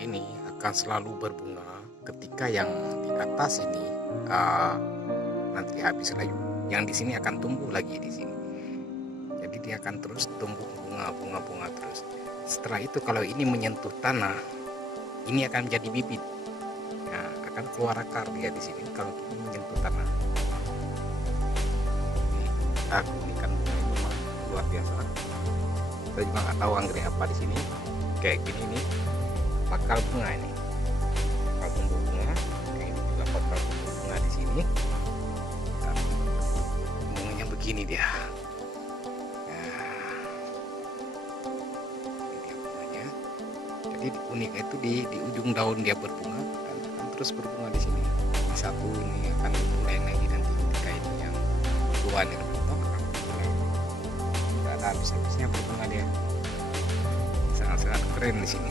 ini akan selalu berbunga ketika yang di atas ini nanti habis layu, yang di sini akan tumbuh lagi di sini. Jadi dia akan terus tumbuh bunga terus. Setelah itu kalau ini menyentuh tanah, ini akan menjadi bibit. Nah, akan keluar akar dia di sini kalau ini menyentuh tanah. Ini kan bunga ini memang luar biasa. Kita juga nggak tahu anggrek apa di sini. Kayak gini nih, bakal bunga ini. Bakal tumbuh bunga. Kayak ini juga bakal tumbuh bunga di sini. Dan bunganya begini dia. Jadi uniknya itu di ujung daun dia berbunga dan akan terus berbunga di sini. Di satu ini akan mulai lagi nanti ketika ini yang dua nih akan mulai. Tidak ada habis-habisnya berbunga dia. Sangat-sangat keren di sini.